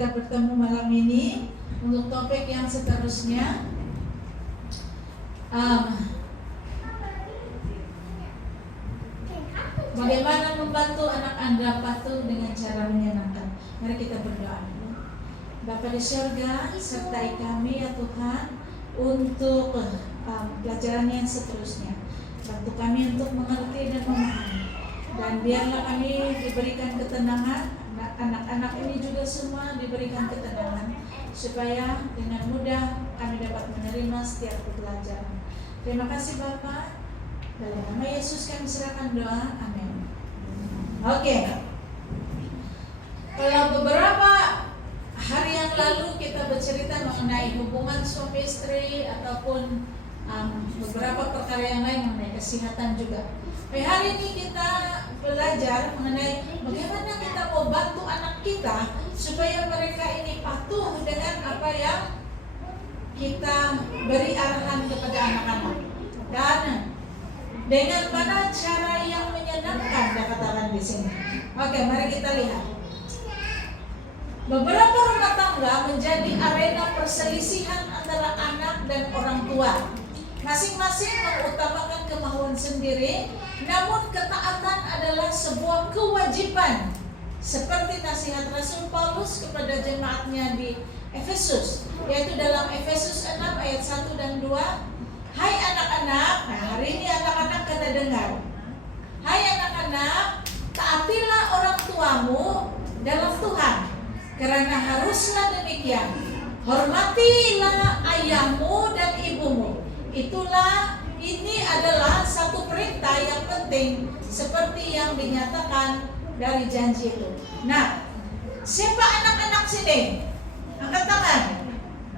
kita bertemu malam ini untuk topik yang seterusnya. Bagaimana membantu anak Anda patuh dengan cara menyenangkan. Mari kita berdoa dulu. Bapa di surga, sertai kami ya Tuhan untuk pelajaran yang seterusnya. Bantu kami untuk mengerti dan memahami. Dan biarlah kami diberikan ketenangan, anak-anak ini juga semua diberikan ketenangan, supaya dengan mudah kami dapat menerima setiap pelajaran. Terima kasih Bapak. Dalam nama Yesus kami serahkan doa. Amin. Oke. Kalau beberapa hari yang lalu kita bercerita mengenai hubungan suami istri ataupun beberapa perkara yang lain mengenai kesehatan juga. Hari ini kita belajar mengenai bagaimana kita mau bantu anak kita supaya mereka ini patuh dengan apa yang kita beri arahan kepada anak-anak. Dan dengan mana cara yang menyenangkan, dia katakan di sini. Oke, mari kita lihat. Beberapa rumah tangga menjadi arena perselisihan antara anak dan orang tua. Masing-masing mengutamakan kemauan sendiri, namun ketaatan adalah sebuah kewajiban. Seperti nasihat Rasul Paulus kepada jemaatnya di Efesus, yaitu dalam Efesus 6 ayat 1 dan 2. Hai anak-anak, nah hari ini anak-anak kena dengar. Hai anak-anak, taatilah orang tuamu dalam Tuhan, karena haruslah demikian. Hormatilah ayahmu dan ibumu. Ini adalah satu perintah yang penting, seperti yang dinyatakan dari janji itu. Nah, siapa anak-anak sini? Angkat tangan.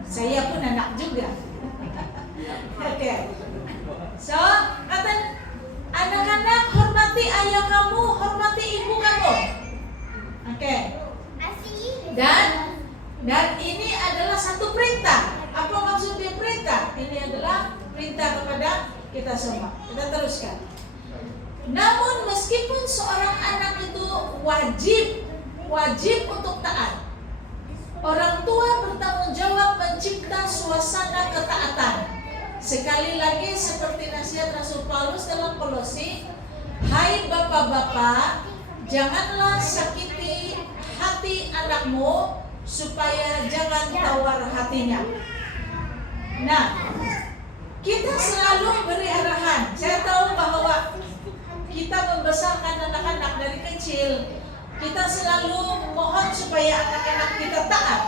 Saya pun anak juga. Oke. So, kata anak-anak, hormati ayah kamu, hormati ibu kamu. Oke. Dan ini adalah satu perintah. Apa maksudnya perintah? Ini adalah perintah kepada kita semua. Kita teruskan. Namun meskipun seorang anak itu wajib untuk taat, orang tua bertanggung jawab mencipta suasana ketaatan. Sekali lagi seperti nasihat Rasul Paulus dalam Kolose, hai bapak-bapak, janganlah sakiti hati anakmu supaya jangan tawar hatinya. Nah, kita selalu beri arahan. Saya tahu bahwa kita membesarkan anak-anak dari kecil, kita selalu mohon supaya anak-anak kita taat.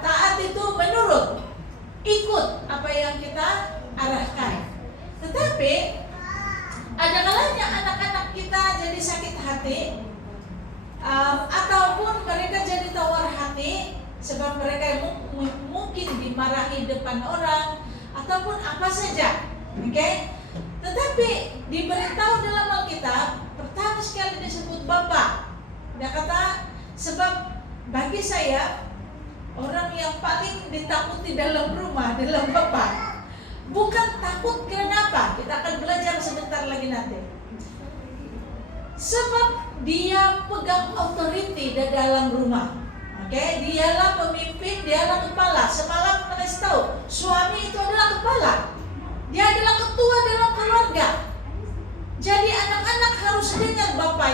Taat itu menurut, ikut apa yang kita arahkan. Tetapi ada kalanya anak-anak kita jadi sakit hati, ataupun mereka jadi tawar hati sebab mereka mungkin dimarahi depan orang ataupun apa saja. Oke? Tetapi diberitahu dalam Alkitab, pertama sekali disebut Bapa. Dia kata, sebab bagi saya orang yang paling ditakuti dalam rumah adalah Bapa. Bukan takut kenapa? Kita akan belajar sebentar lagi nanti. Sebab dia pegang authority di dalam rumah. Oke, dialah pemimpin, dialah kepala. Semalam kita tahu, suami itu adalah kepala. Dia adalah ketua dalam keluarga. Jadi anak-anak harus dengar bapak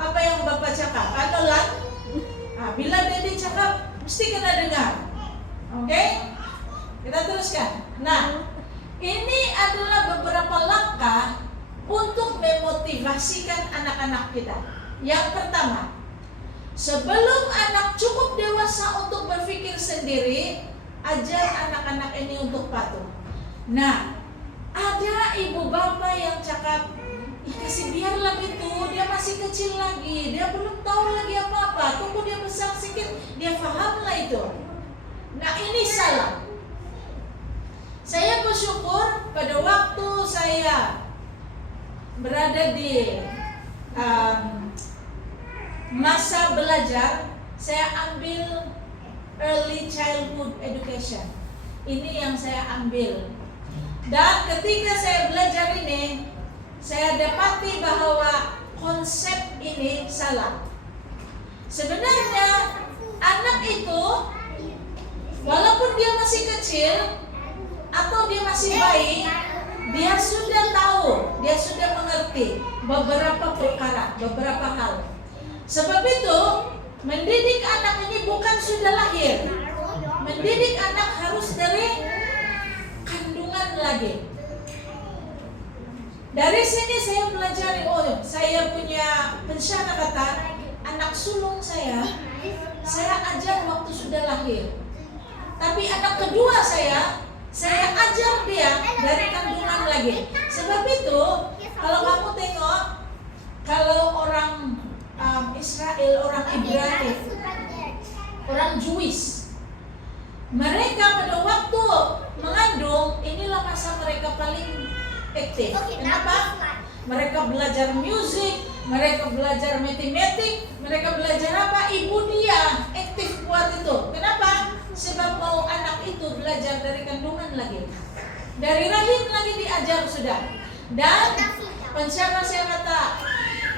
apa yang bapak cakap. Anulan, bila dia cakap, mesti kena dengar. Oke, kita teruskan. Nah, ini adalah beberapa langkah untuk memotivasikan anak-anak kita. Yang pertama, sebelum anak cukup dewasa untuk berpikir sendiri, ajar anak-anak ini untuk patuh. Nah, ada ibu bapak yang cakap, kasih biarlah itu, dia masih kecil lagi, dia belum tahu lagi apa-apa, tunggu dia besar sedikit, dia pahamlah itu. Nah, ini salah. Saya bersyukur pada waktu saya berada di masa belajar, saya ambil early childhood education. Ini yang saya ambil. Dan ketika saya belajar ini, saya dapati bahwa konsep ini salah. Sebenarnya anak itu Walaupun dia masih kecil atau dia masih bayi, dia sudah tahu, dia sudah mengerti beberapa perkara, beberapa hal. Sebab itu, mendidik anak ini bukan sudah lahir. Mendidik anak harus dari kandungan lagi. Dari sini saya pelajari, saya punya pensyarah kata, anak sulung saya ajar waktu sudah lahir. Tapi anak kedua saya ajar dia dari kandungan lagi. Sebab itu, kalau kamu tengok, kalau orang Israel, orang Ibrani, orang Jewish, mereka pada waktu mengandung, inilah masa mereka paling aktif. Kenapa? Mereka belajar musik, mereka belajar matematik, mereka belajar apa? Ibu dia aktif buat itu. Kenapa? Sebab mau anak itu belajar dari kandungan lagi, dari rahim lagi diajar sudah. Dan pensyarah saya kata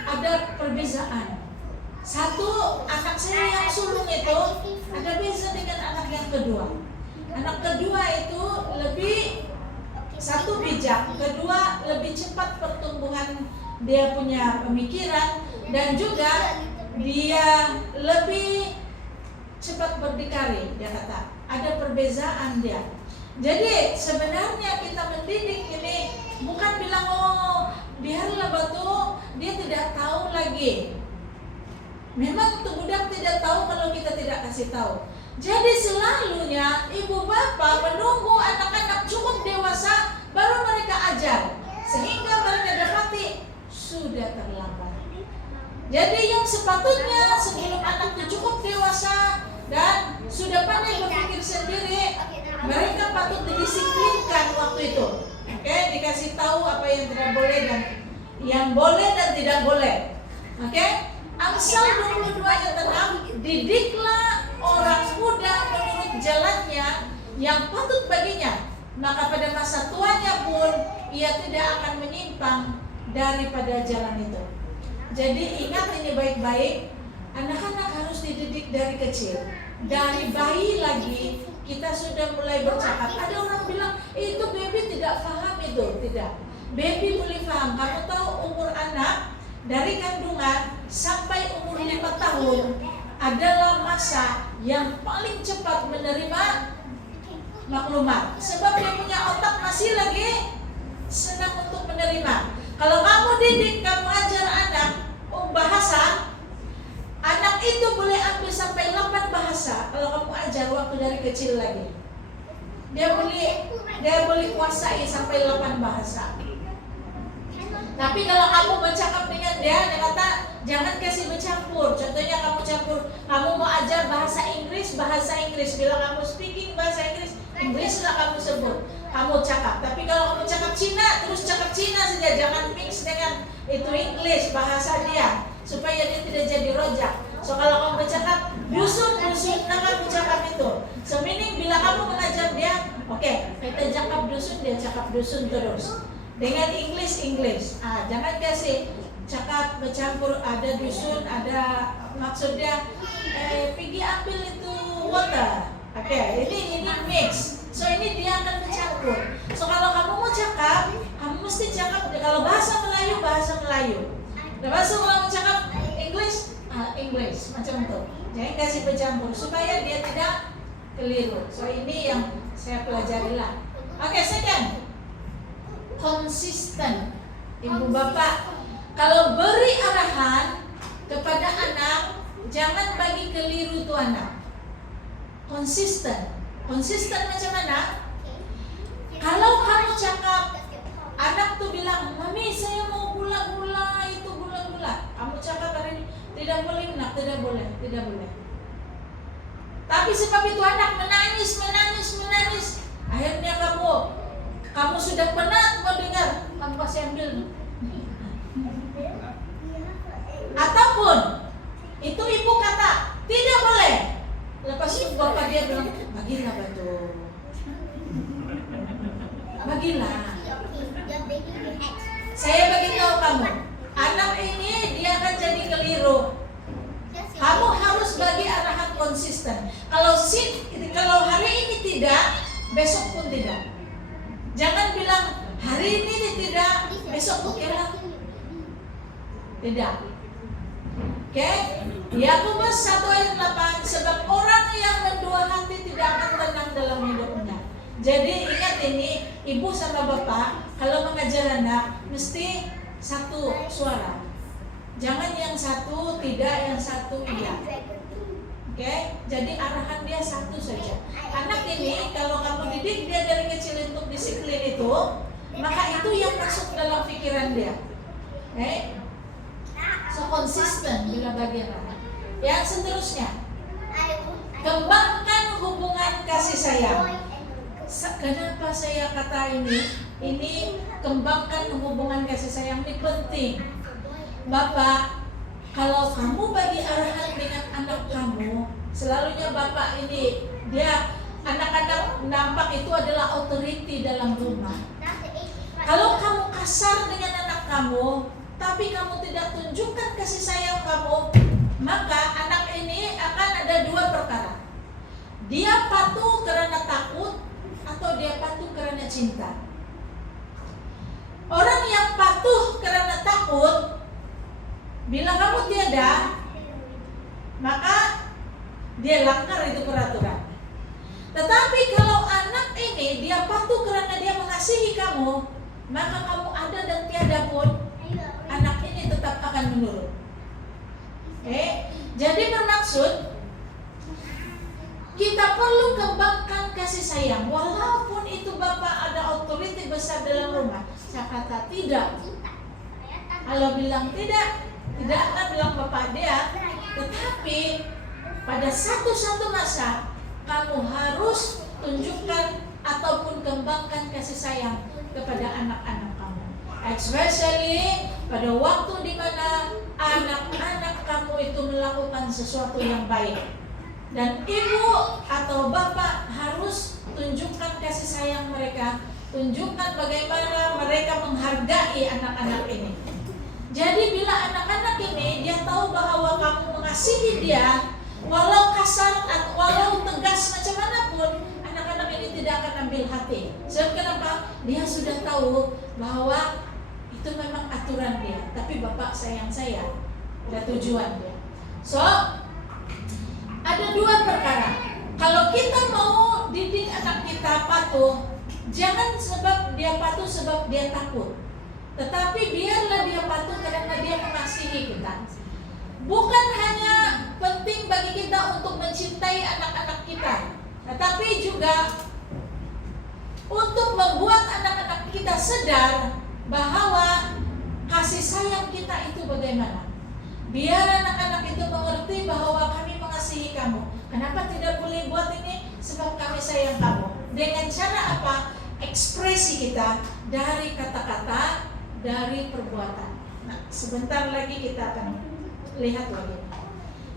ada perbezaan. Satu, anak saya yang sulung itu ada beza dengan anak yang kedua. Anak kedua itu lebih, satu bijak, kedua lebih cepat pertumbuhan dia punya pemikiran, dan juga dia lebih cepat berdikari. Dia kata ada perbezaan dia. Jadi sebenarnya kita mendidik ini bukan bilang biarlah batu, dia tidak tahu lagi. Memang untuk budak tidak tahu kalau kita tidak kasih tahu. Jadi selalunya ibu bapak menunggu anak-anak cukup dewasa baru mereka ajar, sehingga mereka dapati sudah terlambat. Jadi yang sepatutnya sebelum anak itu cukup dewasa dan sudah pandai berpikir sendiri, mereka patut didisiplinkan waktu itu. Oke, dikasih tahu apa yang tidak boleh dan yang boleh dan tidak boleh. Oke, Amsal 22 ayat 6, didiklah orang muda menurut jalannya yang patut baginya, maka pada masa tuanya pun ia tidak akan menyimpang daripada jalan itu. Jadi ingat ini baik-baik, anak-anak harus dididik dari kecil. Dari bayi lagi kita sudah mulai bercakap. Ada orang bilang itu baby tidak paham itu. Tidak, baby boleh paham. Kamu tahu umur anak dari kandungan sampai umur 5 tahun adalah masa yang paling cepat menerima maklumat. Sebab dia punya otak masih lagi senang untuk menerima. Kalau kamu didik, kamu ajar anak bahasa, anak itu boleh ambil sampai 8 bahasa. Kalau kamu ajar waktu dari kecil lagi, dia boleh kuasai sampai 8 bahasa. Tapi kalau kamu bercakap dengan dia kata jangan kasih bercampur. Contohnya kamu mau ajar bahasa Inggris. Bila kamu speaking bahasa Inggris lah kamu sebut, kamu cakap. Tapi kalau kamu cakap Cina, terus cakap Cina saja, jangan mix dengan itu English bahasa dia, supaya dia tidak jadi rojak. So kalau kamu bercakap dusun, nah kamu cakap itu. So meaning bila kamu mengajar dia, oke, kita cakap dusun, dia cakap dusun terus. Dengan English. Jangan kasih cakap bercampur, ada dusun, ada maksudnya pergi ambil itu water. Oke, ini mix. So ini dia akan bercampur. So kalau kamu mau cakap, kamu mesti cakap. Kalau bahasa Melayu. Lepas itu kalau mau cakap English macam itu. Jangan kasih bercampur supaya dia tidak keliru. So ini yang saya pelajari lah. Oke, second, konsisten. Ibu bapak kalau beri arahan kepada anak, jangan bagi keliru itu anak. Konsisten macam mana? Kalau kamu cakap, anak tuh bilang, mami saya mau gula-gula. Kamu cakap hari ini, tidak boleh nak, tidak boleh. Tapi sebab itu anak menangis. Akhirnya kamu sudah penat mau dengar, kamu kasih ambil. Ataupun itu ibu kata tidak boleh, lepas itu bapak dia bilang bagilah batu, bagilah. Saya beritahu kamu, anak ini dia akan jadi keliru. Kamu harus bagi arahan konsisten. Kalau hari tidak, besok pun tidak. Jangan bilang hari ini tidak, besok oke lah. Tidak. Oke? Yakobus 1 ayat 8, sebab orang yang mendua hati tidak akan tenang dalam hidupnya. Jadi ingat ini, ibu sama bapak kalau mengajar anak mesti satu suara. Jangan yang satu tidak, yang satu iya. Oke? Jadi arahan dia satu saja. Anak ini kalau kamu didik dia dari kecil untuk disiplin itu, maka itu yang masuk dalam pikiran dia. Oke? So konsisten bila bagian anak. Yang seterusnya, kembangkan hubungan kasih sayang. Kenapa saya kata ini? Ini kembangkan hubungan kasih sayang ini penting. Bapak, kalau kamu bagi arahan dengan anak kamu, selalunya bapak ini dia anak-anak nampak itu adalah authority dalam rumah. Kalau kamu kasar dengan anak kamu, tapi kamu tidak tunjukkan kasih sayang kamu, maka anak ini akan ada dua perkara. Dia patuh karena takut atau dia patuh karena cinta. Orang yang patuh karena takut, bila kamu tiada, maka dia langgar itu peraturan. Tetapi kalau anak ini dia patuh karena dia mengasihi kamu, maka kamu ada dan tiada pun, anak ini tetap akan menurut. Jadi bermaksud kita perlu kembangkan kasih sayang. Walaupun itu bapak ada otoriti besar dalam rumah, saya kata tidak. Kalau bilang tidak, tidaklah bilang bapak dia. Tetapi pada satu masa kamu harus tunjukkan ataupun kembangkan kasih sayang kepada anak-anak kamu. Especially pada waktu di mana anak-anak kamu itu melakukan sesuatu yang baik. Dan ibu atau bapak harus tunjukkan kasih sayang mereka, tunjukkan bagaimana mereka menghargai anak-anak ini. Jadi bila anak-anak ini dia tahu bahwa kamu mengasihi dia, walau kasar atau walau tegas macam mana pun, anak-anak ini tidak akan ambil hati. Sebab kenapa? Dia sudah tahu bahwa itu memang aturan dia, tapi bapak sayang saya, ada tujuan dia. So, ada dua perkara. Kalau kita mau didik anak kita patuh, jangan sebab dia patuh sebab dia takut. Tetapi biarlah dia patuh karena dia mengasihi kita. Bukan hanya penting bagi kita untuk mencintai anak-anak kita, tetapi juga untuk membuat anak-anak kita sadar bahwa kasih sayang kita itu bagaimana. Biar anak-anak itu mengerti bahwa kami mengasihi kamu. Kenapa tidak boleh buat ini? Sebab kami sayang kamu. Dengan cara apa? Ekspresi kita dari kata-kata, dari perbuatan. Nah, sebentar lagi kita akan lihat lagi.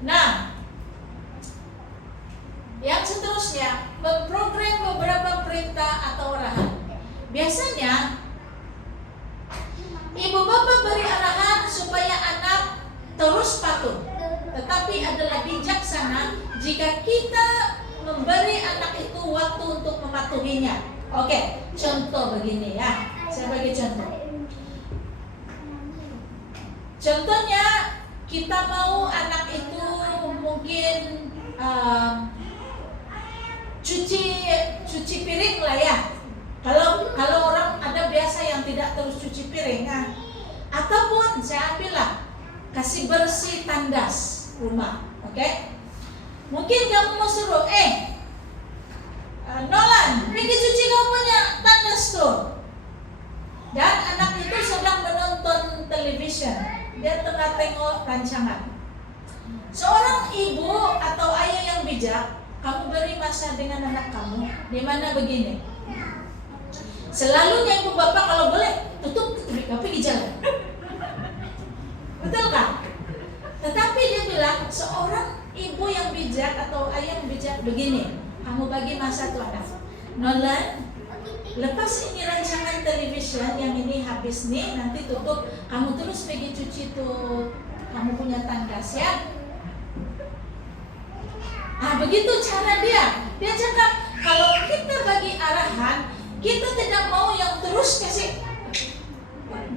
Nah, yang seterusnya, memprogram beberapa perintah atau arahan. Biasanya ibu bapak beri arahan supaya anak terus patuh. Tetapi adalah bijaksana jika kita memberi anak itu waktu untuk mematuhinya. Oke, contoh begini ya. Saya bagi contoh. Contohnya kita mau anak itu mungkin cuci piring lah ya. Kalau orang ada biasa yang tidak terus cuci piring kan. Ataupun saya ambillah kasih bersih tandas rumah, oke? Mungkin kamu mau suruh, Nolan, pergi cuci kamu punya tandas tuh. Dan anak itu sedang menonton television, dia tengah tengok rancangan. Seorang ibu atau ayah yang bijak, kamu beri masa dengan anak kamu, di mana begini. Selalunya ibu bapak kalau boleh tutup, pergi jalan. Betul kan? Tetapi dia bilang seorang ibu yang bijak atau ayah yang bijak begini, kamu bagi masa tuh anak. Nolan, lepas ini rancangan television yang ini habis nih, nanti tutup, kamu terus pergi cuci tuh, kamu punya tandas ya. Begitu cara dia cakap, kalau kita bagi arahan, kita tidak mau yang terus kasih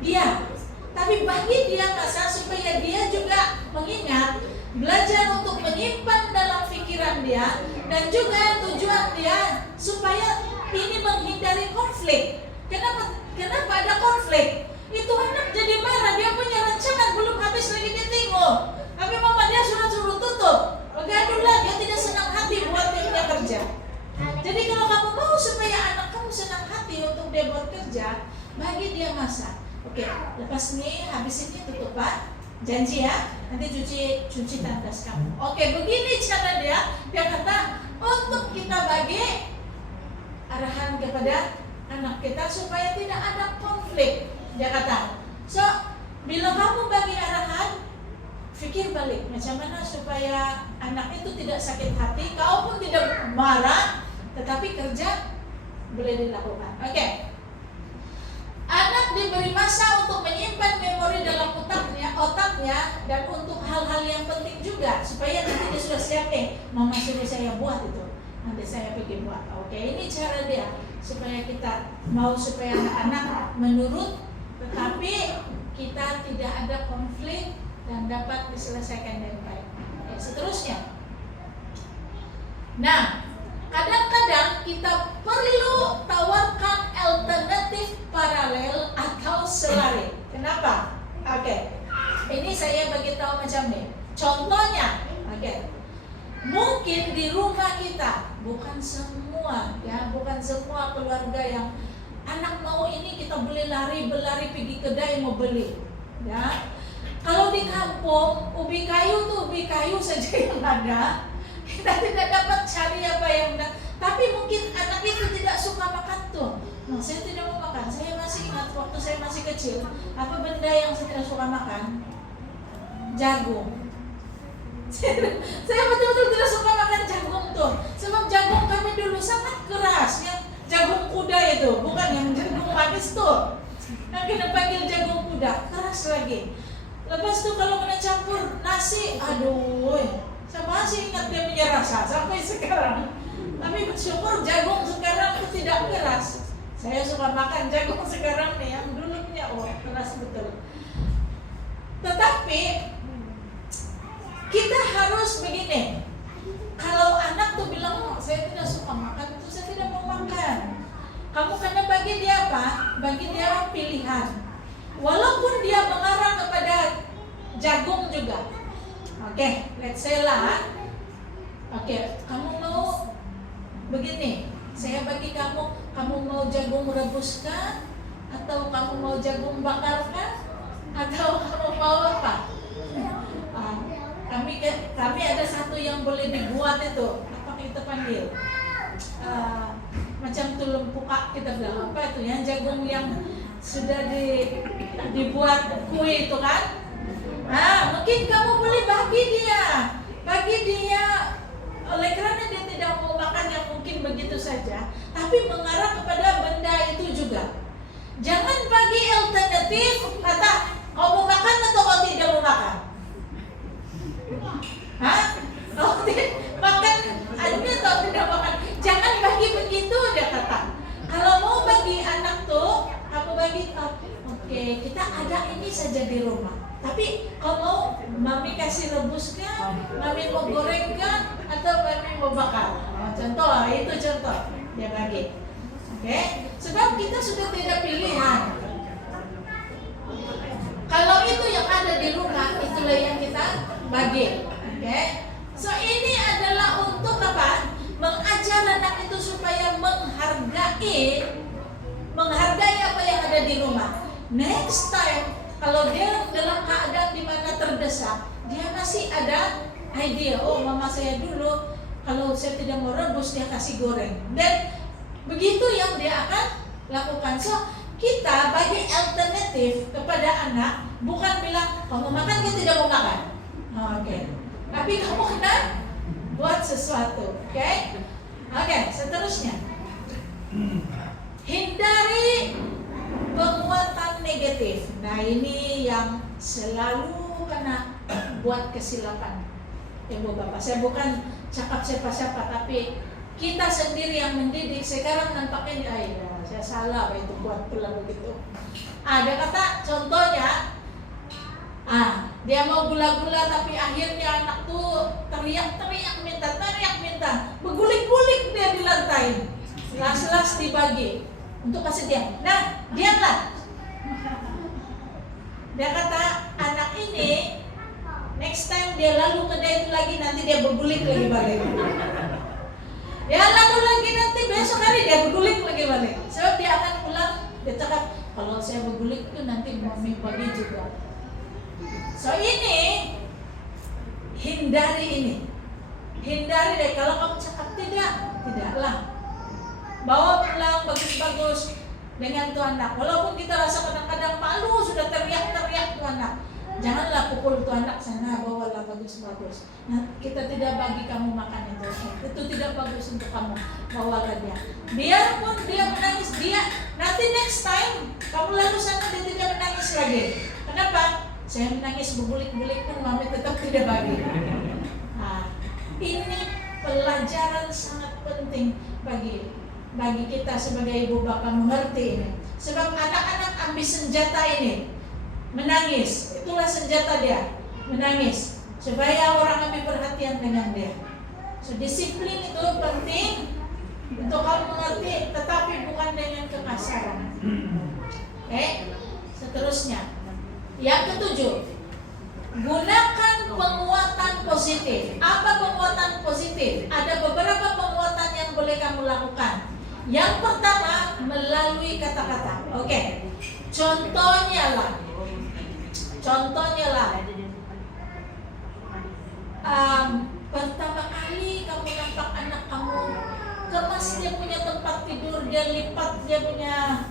dia, tapi bagi dia masa supaya dia juga mengingat, belajar untuk menyimpan dalam pikiran dia, dan juga tujuan dia supaya ini menghindari konflik. Kenapa ada konflik? Itu anak jadi marah, dia punya rancangan belum habis lagi dia tengok, tapi mama dia suruh tutup. Gaduh lah, dia tidak senang hati buat dia kerja. Jadi kalau kamu mau supaya anak kamu senang hati untuk dia buat kerja, bagi dia masa. Oke, lepas ini habis ini tutup Pak, janji ya, nanti cuci tandas kamu. Oke, begini cara dia kata untuk kita bagi arahan kepada anak kita supaya tidak ada konflik. Dia kata, so bila kamu bagi arahan, pikir balik macam mana supaya anak itu tidak sakit hati, kau pun tidak marah, tetapi kerja boleh dilakukan. Oke. Anak diberi masa untuk menyimpan memori dalam otaknya dan untuk hal-hal yang penting juga, supaya nanti dia sudah siap mama suruh saya buat itu, nanti saya pergi buat. Oke, ini cara dia supaya kita mau supaya anak-anak menurut, tetapi kita tidak ada konflik dan dapat diselesaikan dengan baik. Oke, seterusnya. Nah, kadang-kadang kita perlu tawarkan alternatif paralel atau selari. Kenapa? Oke. Ini saya bagi tahu macam ni. Contohnya, oke. Mungkin di rumah kita, bukan semua keluarga yang anak mau ini kita boleh berlari pergi kedai mau beli. Ya. Kalau di kampung, ubi kayu saja yang ada. Kita tidak dapat cari apa yang ada. Tapi mungkin anak itu tidak suka makan tuh. Nah, saya tidak mau makan. Saya masih ingat waktu saya masih kecil, apa benda yang saya tidak suka makan? Jagung. Saya betul-betul tidak suka makan jagung tuh. Sebab jagung kami dulu sangat keras, yang jagung kuda itu, bukan yang jagung manis tuh. Yang kita panggil jagung kuda, keras lagi. Lepas itu kalau kena campur nasi, aduh. Saya masih ingat dia punya rasa sampai sekarang. Tapi bersyukur jagung sekarang itu tidak keras. Saya suka makan jagung sekarang nih, yang dulu punya keras betul. Tetapi kita harus begini. Kalau anak tuh bilang saya tidak suka makan itu, saya tidak mau makan. Kamu kena bagi dia apa? Bagi dia pilihan. Walaupun dia mengarah kepada jagung juga. Oke, let's say lah. Oke, kamu mau begini, saya bagi kamu mau jagung rebuskan, atau kamu mau jagung bakarkan, atau kamu mau apa? Kami ada satu yang boleh dibuat itu, apa kita panggil? Macam tulung puka kita bilang, apa itu? Yang jagung yang sudah dibuat kue itu kan? Mungkin kamu boleh bagi dia oleh karena dia tidak mau makan yang mungkin begitu saja, tapi mengarah kepada benda itu juga. Jangan bagi alternatif kata kau mau makan atau kau tidak mau makan. Kau tidak makan ini atau tidak makan. Jangan bagi begitu, dia kata. Kalau mau bagi anak tuh, kamu bagi oke, kita ada ini saja di rumah. Tapi kalau mami kasih rebuskan, mami mau gorengkan, atau mami mau bakar. Contoh, itu contoh dia bagi. Oke, sebab kita sudah tidak pilihan. Kalau itu yang ada di rumah, itulah yang kita bagi. Oke, so ini adalah untuk apa? Mengajar anak itu supaya menghargai apa yang ada di rumah. Next time kalau dia dalam keadaan di mana terdesak, dia masih ada idea. Oh, mama saya dulu kalau saya tidak mau rebus dia kasih goreng. Dan begitu yang dia akan lakukan. So, kita bagi alternatif kepada anak, bukan bilang kamu makan, dia tidak mau makan. Oke. Tapi kamu kena buat sesuatu. Oke, seterusnya. Hindari penguatan negatif. Nah, ini yang selalu kena buat kesilapan Ibu Bapak. Saya bukan cakap siapa-siapa, tapi kita sendiri yang mendidik. Sekarang nampaknya saya salah itu buat pula begitu. Ada kata contohnya, dia mau gula-gula tapi akhirnya anak tuh teriak-teriak minta, berguling-guling dia di lantai, las-las dibagi untuk kasih dia. Nah, diamlah. Dia kata anak ini next time dia lalu ke dia itu lagi, nanti dia berguling lagi balik. Dia lalu lagi nanti besok hari dia berguling lagi balik. Sebab dia akan pulang, dia cakap kalau saya berguling itu nanti mami bagi juga. So ini hindari deh. Kalau kamu cakap tidaklah. Bawa pulang bagus-bagus dengan tuan anak. Walaupun kita rasa kadang-kadang malu sudah teriak-teriak tuan anak. Janganlah pukul tuan anak sana, bawalah bagus-bagus. Nah, kita tidak bagi kamu makan itu tidak bagus untuk kamu. Bawalah dia. Biarpun dia menangis, nanti next time kamu lalu sana dia tidak menangis lagi. Kenapa? Saya menangis bergulik-gulik pun mami tetap tidak bagi. Nah, ini pelajaran sangat penting bagi kita sebagai ibu bapak mengerti ini. Sebab anak-anak ambil senjata ini, menangis. Itulah senjata dia, menangis. Supaya orang ambil perhatian dengan dia. So, disiplin itu penting untuk kamu mengerti, tetapi bukan dengan kekasaran. Seterusnya. Yang ketujuh, gunakan penguatan positif. Apa penguatan positif? Ada beberapa penguatan yang boleh kamu lakukan. Yang pertama, melalui kata-kata. Oke. Contohnya lah. Pertama kali kamu nampak anak kamu kemas dia punya tempat tidur, dia lipat dia punya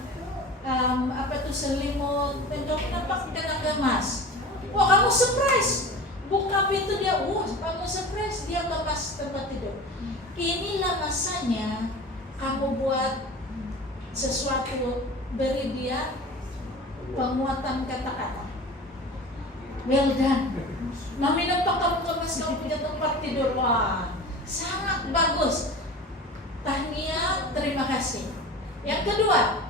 selimut, dan kamu nampak dengan gemas. Wah, kamu surprise. Buka pintu dia, kamu surprise dia kemas tempat tidur. Inilah masanya kamu buat sesuatu, beri dia penguatan kata-kata. Well done. Mami nampak kamu kemas, kamu punya tempat tidur. Wah, sangat bagus. Tahniah, terima kasih. Yang kedua,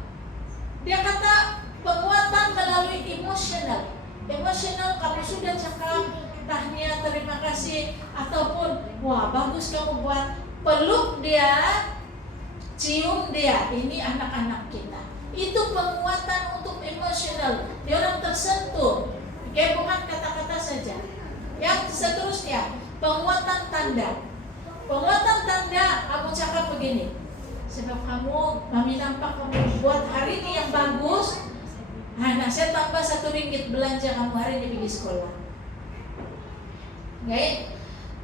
dia kata penguatan melalui emosional. Emosional, kamu sudah cakap tahniah, terima kasih, ataupun wah bagus kamu buat, peluk dia, cium dia. Ini anak-anak kita. Itu penguatan untuk emosional. Dia orang tersentuh. Bukan kata-kata saja. Yang seterusnya, penguatan tanda. Penguatan tanda, kamu cakap begini. Sebab mami nampak kamu buat hari ini yang bagus. Nah, saya tambah 1 ringgit belanja kamu hari ini pergi sekolah.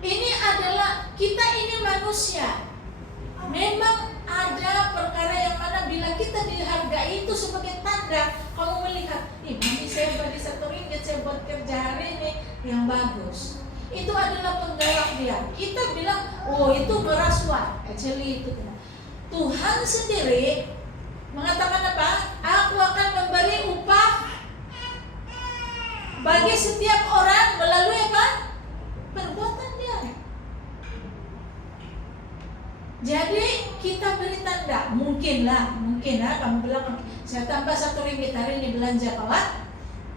Ini adalah, kita ini manusia. Memang ada perkara yang mana bila kita dihargai itu sebagai tanda. Kamu melihat, mami saya bagi 1 ringgit, saya buat kerja hari ini yang bagus. Itu adalah penggerak dia. Kita bilang, itu berasuah. Actually itu benar. Tuhan sendiri mengatakan apa? Aku akan memberi upah bagi setiap orang melalui apa? Perbuatan dia. Jadi kita beri tanda. Mungkin kamu bilang saya tambah 1 ringgit hari ini belanja kawan.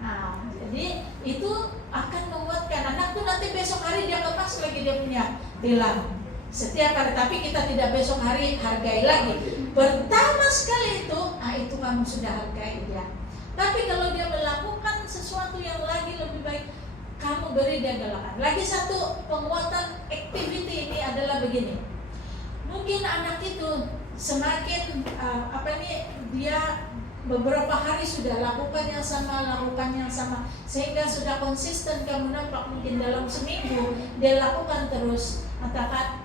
Nah, jadi itu akan menguatkan anak tuh, nanti besok hari dia lepas lagi dia punya tilang. Setiap hari, tapi kita tidak besok hari hargai lagi. Pertama sekali itu kamu sudah hargai dia. Tapi kalau dia melakukan sesuatu yang lagi lebih baik, kamu beri dia galakan. Lagi satu penguatan activity ini adalah begini. Mungkin anak itu semakin dia beberapa hari sudah lakukan yang sama, sehingga sudah konsisten. Kamu nampak mungkin dalam seminggu dia lakukan terus. Katakan,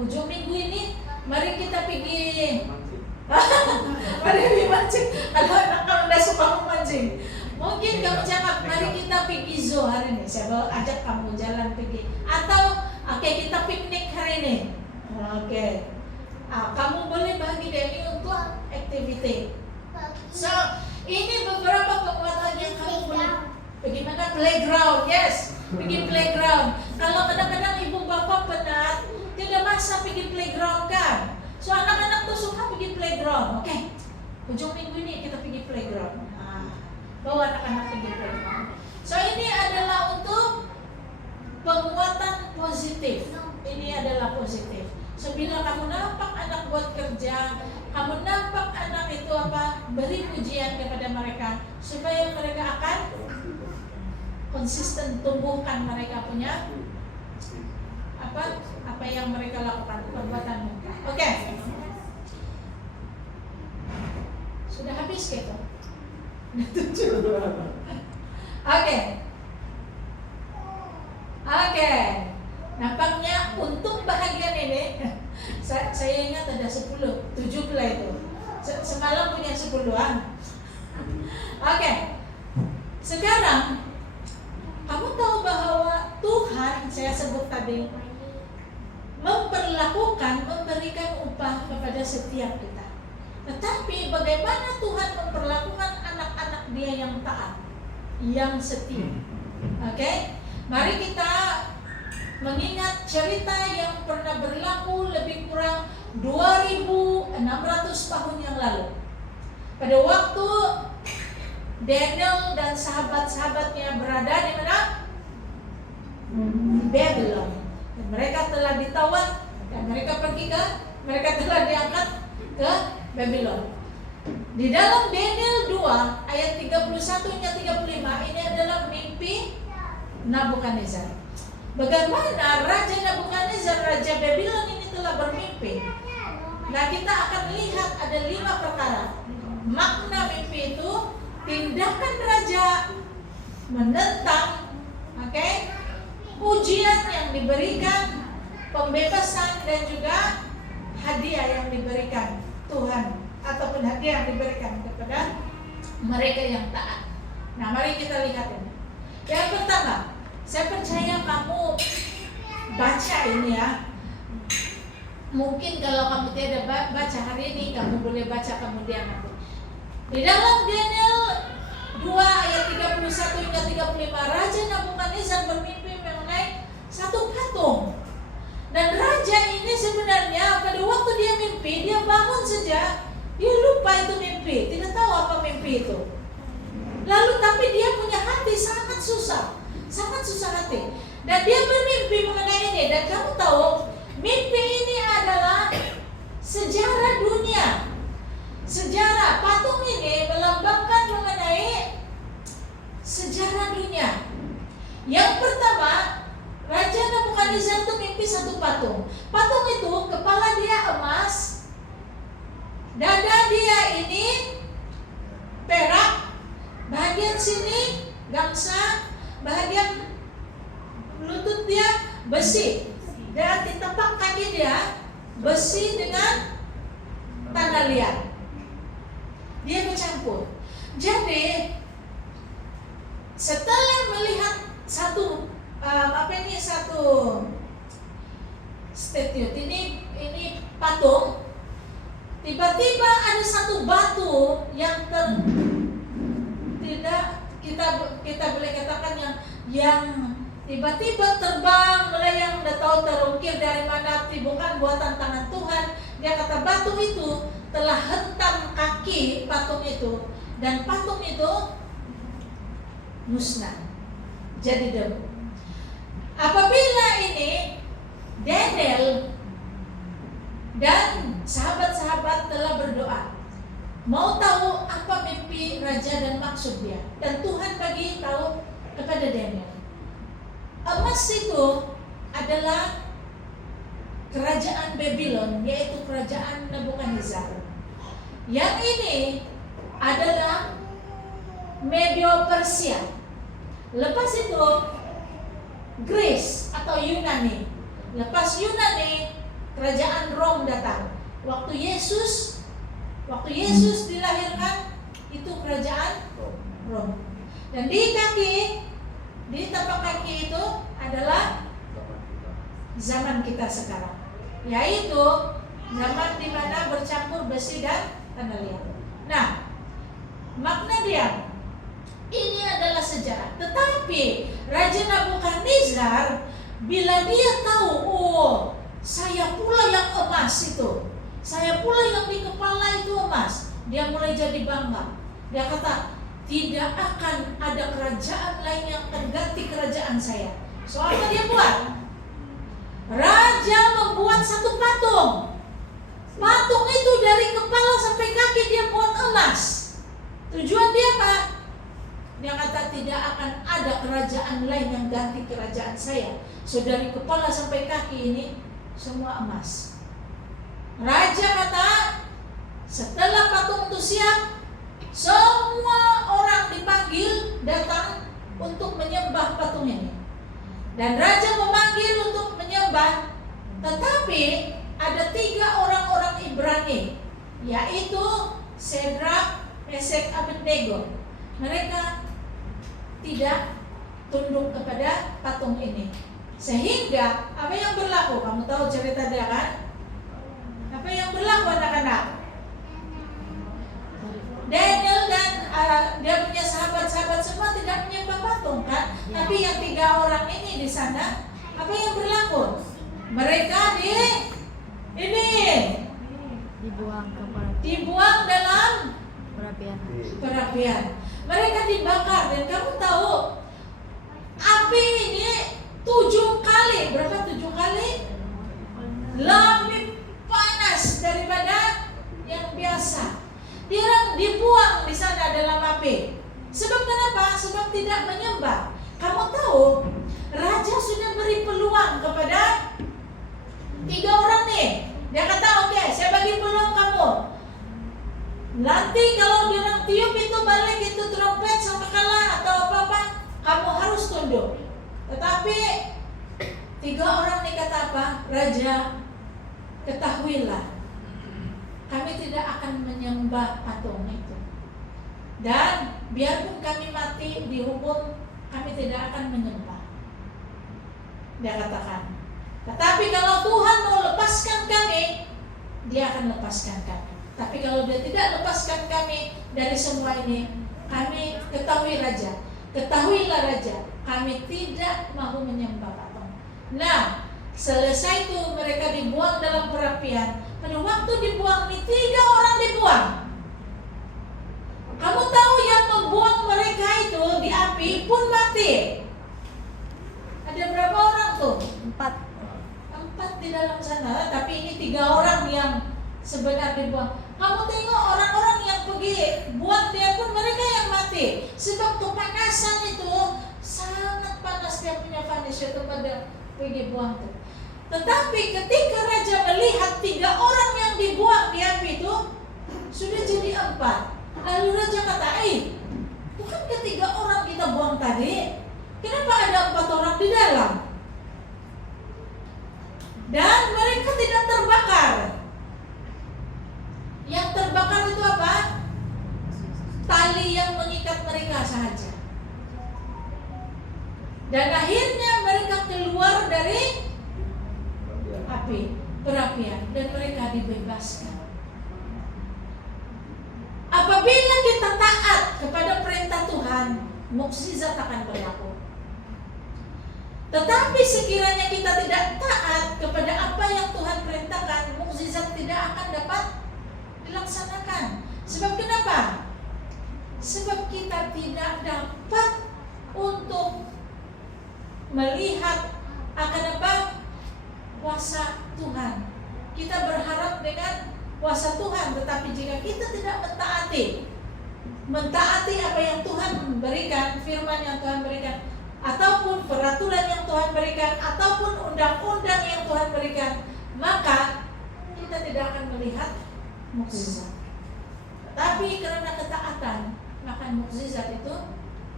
ujung minggu ini mari kita pergi mancing. Kalau anak kamu udah suka memancing, mungkin kamu cakap mari kita pergi zoo hari ini, saya ajak kamu jalan pergi, atau kita piknik hari ini. Kamu boleh bagi dia ini untuk activity. So, ini beberapa penguatan yang kamu boleh. Bagaimana playground? Yes, pergi playground. Kalau kadang-kadang ibu bapak penat, tidak masa pergi playground. Oke, ujung minggu ini kita pergi playground. Bawa anak-anak pergi playground. So ini adalah untuk penguatan positif. Ini adalah positif. So bila kamu nampak anak buat kerja, kamu nampak anak itu beri pujian kepada mereka supaya mereka akan konsisten tumbuhkan mereka punya apa yang mereka lakukan, perbuatan mereka. Oke. Sudah habis gitu. Oke. Nampaknya untuk bahagian ini saya ingat ada 7 pula itu. Semalam punya 10-an. Oke. Sekarang kamu tahu bahwa Tuhan, saya sebut tadi, memberikan upah kepada setiap kita. Tetapi bagaimana Tuhan memperlakukan anak-anak Dia yang taat, yang setia? Oke, mari kita mengingat cerita yang pernah berlaku lebih kurang 2.600 tahun yang lalu. Pada waktu Daniel dan sahabat-sahabatnya berada di mana? Babylon. Dan mereka telah ditawan dan mereka telah diangkat ke Babylon. Di dalam Daniel 2 ayat 31 hingga 35 ini adalah mimpi Nabukadnezar. Bagaimana Raja Nabukadnezar, Raja Babylon ini telah bermimpi. Nah, kita akan lihat ada 5 perkara. Makna mimpi itu, tindakan raja menentang, ujian yang diberikan, pembebasan, dan juga hadiah yang diberikan Tuhan, ataupun hadiah yang diberikan kepada mereka yang taat. Nah, mari kita lihat ini. Yang pertama, saya percaya kamu baca ini ya. Mungkin kalau kamu tidak baca hari ini, kamu boleh baca kemudian nanti. Di dalam Daniel 2 ayat 31 hingga 35, Raja Nabukadnezar bermimpi mengenai satu patung. Dan raja ini sebenarnya pada waktu dia mimpi, dia bangun saja, dia lupa itu mimpi, tidak tahu apa mimpi itu. Lalu tapi dia punya hati sangat susah hati. Dan dia bermimpi mengenai ini. Dan kamu tahu, mimpi ini adalah sejarah dunia. Sejarah patung ini melambangkan mengenai sejarah dunia. Yang pertama, Raja Nabukadnezar itu mimpi satu patung. Patung itu kepala dia emas, dada dia ini perak, bagian sini gangsa, bagian lutut dia besi, dan di tapak kaki dia besi dengan tanah liat. Dia bercampur. Jadi setelah melihat satu statue ini patung, tiba-tiba ada satu batu yang tidak kita boleh katakan yang tiba-tiba terbang, melayang, tidak tahu terukir dari mana, bukan buatan tangan Tuhan. Dia kata batu itu telah hentam kaki patung itu, dan patung itu musnah, jadi debu. Apabila ini Daniel dan sahabat-sahabat telah berdoa, mau tahu apa mimpi raja dan maksud dia, dan Tuhan bagi tahu kepada Daniel, emas itu adalah kerajaan Babylon, yaitu kerajaan Nabukadnezar. Yang ini adalah Medio Persia. Lepas itu Greece atau Yunani. Lepas Yunani, kerajaan Rom datang. Waktu Yesus dilahirkan, itu kerajaan Rom. Dan di tapak kaki itu adalah zaman kita sekarang, yaitu zaman di mana bercampur besi dan tanah liat. Nah, makna dia ini adalah sejarah. Tetapi Raja Nabukadnezar, bila dia tahu, saya pula yang emas itu, Saya pula yang di kepala itu emas. Dia mulai jadi bangga. Dia kata, tidak akan ada kerajaan lain yang mengganti kerajaan saya. So apa dia buat? Raja membuat satu patung. Patung itu dari kepala sampai kaki dia buat emas. Tujuan dia apa? Dia kata tidak akan ada kerajaan lain yang ganti kerajaan saya. So dari kepala sampai kaki ini semua emas. Raja kata setelah patung itu siap, semua orang dipanggil datang untuk menyembah patung ini. Dan raja memanggil untuk menyembah. Tetapi ada 3 orang-orang Ibrani, yaitu Sedrak, Mesek, Abednego. Mereka tidak tunduk kepada patung ini. Sehingga apa yang berlaku? Kamu tahu cerita dia kan? Apa yang berlaku anak-anak? Daniel dan dia punya sahabat-sahabat semua tidak menyembah patung kan? Tapi yang 3 orang ini di sana, apa yang berlaku? Mereka dibuang dalam perapian. Mereka dibakar. Dan kamu tahu api ini 7 kali, berapa 7 kali? Lebih panas daripada yang biasa. Dia dibuang di sana dalam api. Sebab kenapa? Sebab tidak menyembah. Kamu tahu, raja sudah beri peluang kepada 3 orang nih. Dia kata, oke, saya bagi peluang kamu. Nanti kalau dia tiup itu balik itu trompet sama kalah atau apa-apa, kamu harus tunduk. Tetapi 3 orang nih kata apa? Raja, ketahuilah, kami tidak akan menyembah patung itu. Dan biarpun kami mati dihukum, kami tidak akan menyembah. Dia katakan. Tetapi kalau Tuhan mau lepaskan kami, dia akan lepaskan kami. Tapi kalau dia tidak lepaskan kami dari semua ini, kami ketahuilah raja, kami tidak mau menyembah patung. Nah, selesai itu mereka dibuang dalam perapian. Pada waktu dibuang ini 3 orang dibuang. Kamu tahu yang membuang mereka itu di api pun mati. Ada berapa orang tuh? 4 di dalam sana. Tapi ini 3 orang yang sebenarnya dibuang. Kamu tengok orang-orang yang pergi buang dia pun mereka yang mati. Sebab kepanasan itu sangat panas dia punya furnace itu pada pergi buang tuh. Tetapi ketika raja melihat 3 orang yang dibuang di api itu sudah jadi 4. Lalu raja kata, bukan ke-3 orang kita buang tadi? Kenapa ada 4 orang di dalam? Dan mereka tidak terbakar. Yang terbakar itu apa? Tali yang mengikat mereka saja. Dan akhirnya mereka keluar dari api, perapian, dan mereka dibebaskan. Apabila kita taat kepada perintah Tuhan, mukjizat akan berlaku. Tetapi sekiranya kita tidak taat kepada apa yang Tuhan perintahkan, mukjizat tidak akan dapat dilaksanakan. Sebab kenapa? Sebab kita tidak dapat untuk melihat akan apa? Kuasa Tuhan. Kita berharap dengan kuasa Tuhan, tetapi jika kita tidak mentaati apa yang Tuhan berikan, firman yang Tuhan berikan, ataupun peraturan yang Tuhan berikan, ataupun undang-undang yang Tuhan berikan, maka kita tidak akan melihat mukjizat. Tapi karena ketaatan, maka mukjizat itu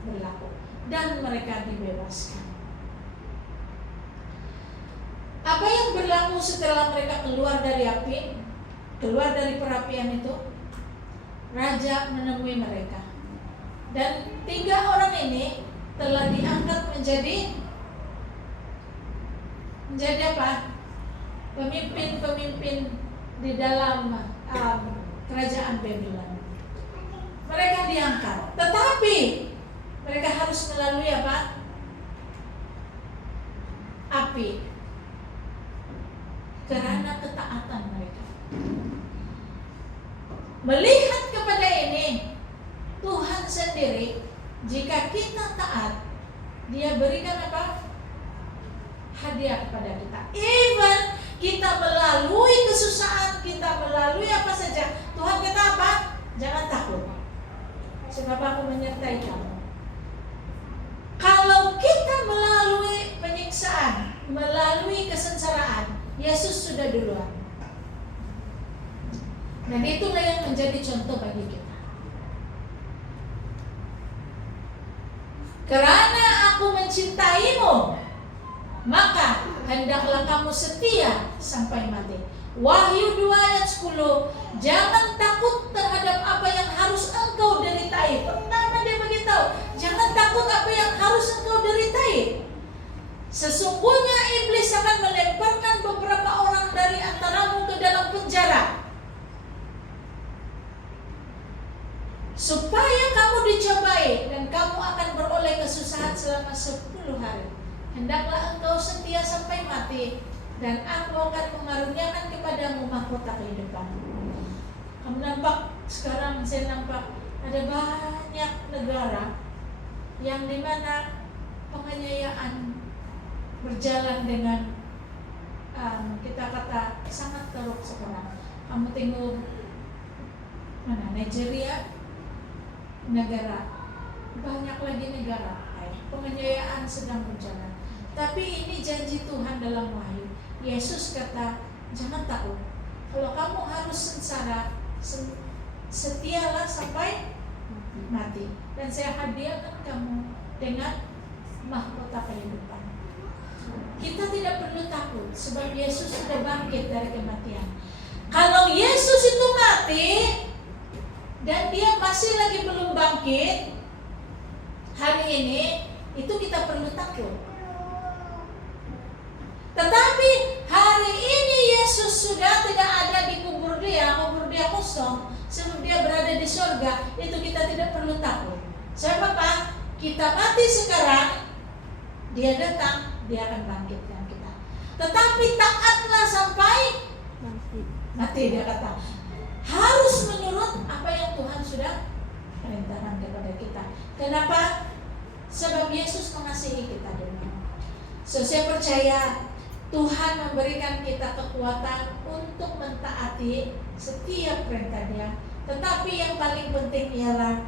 berlaku dan mereka dibebaskan. Apa yang berlaku setelah mereka keluar dari api, keluar dari perapian itu? Raja menemui mereka, dan 3 orang ini telah diangkat menjadi apa? Pemimpin-pemimpin di dalam kerajaan Babylon. Mereka diangkat, tetapi mereka harus melalui apa? Api. Karena ketaatan mereka. Melihat kepada ini, Tuhan sendiri, jika kita taat, Dia berikan apa? Hadiah kepada kita. Even kita melalui kesusahan, kita melalui apa saja, Tuhan kata apa? Jangan takut, sebab aku menyertai kamu. Kalau kita melalui penyiksaan, melalui kesengsaraan, Yesus sudah duluan. Dan itulah yang menjadi contoh bagi kita. Karena aku mencintaimu, maka hendaklah kamu setia sampai mati. Wahyu 2 ayat 10. Jangan takut terhadap apa yang harus engkau deritai. Pertama dia beritahu, jangan takut apa yang harus engkau deritai. Sesungguhnya iblis akan melemparkan beberapa orang dari antaramu ke dalam penjara, supaya kamu dicobai dan kamu akan beroleh kesusahan selama 10 hari. Hendaklah engkau setia sampai mati, dan aku akan mengaruniakan kepadamu mahkota kehidupan. Kamu nampak sekarang, saya nampak ada banyak negara yang dimana penganiayaan berjalan dengan kita kata sangat teruk sekarang. Kamu tengok mana, Nigeria, negara, banyak lagi negara penganiayaan sedang berjalan. Tapi ini janji Tuhan dalam Wahyu. Yesus kata, jangan takut. Kalau kamu harus sengsara, setialah sampai mati, dan saya hadiahkan kamu dengan mahkota kehidupan. Kita tidak perlu takut, sebab Yesus sudah bangkit dari kematian. Kalau Yesus itu mati dan Dia masih lagi belum bangkit hari ini, itu kita perlu takut. Tetapi hari ini Yesus sudah tidak ada di kubur dia kosong, sebab Dia berada di surga. Itu kita tidak perlu takut. Sebab apa? Kita mati sekarang, Dia datang, Dia akan bangkitkan kita. Tetapi taatlah sampai mati, Dia kata. Harus menurut apa yang Tuhan sudah perintahkan kepada kita. Kenapa? Sebab Yesus mengasihi kita dulu. Saya percaya Tuhan memberikan kita kekuatan untuk mentaati setiap perintah Dia. Tetapi yang paling penting ialah,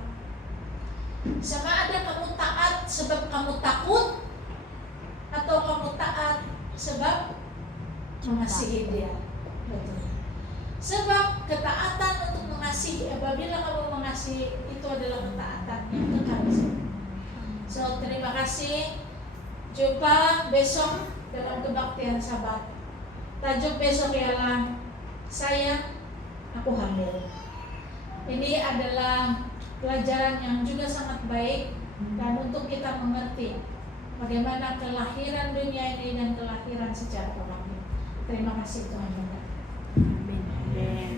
sama ada kamu taat sebab kamu takut, atau kamu taat sebab mengasihi Dia. Betul. Sebab ketaatan untuk mengasihi, apabila kamu mengasihi, itu adalah ketaatan yang kekal. So, terima kasih. Jumpa besok dalam kebaktian Sabat. Tajuk besok ialah aku hamil. Ini adalah pelajaran yang juga sangat baik, dan untuk kita mengerti bagaimana kelahiran dunia ini dan kelahiran secara alami. Terima kasih Tuhan. Amin.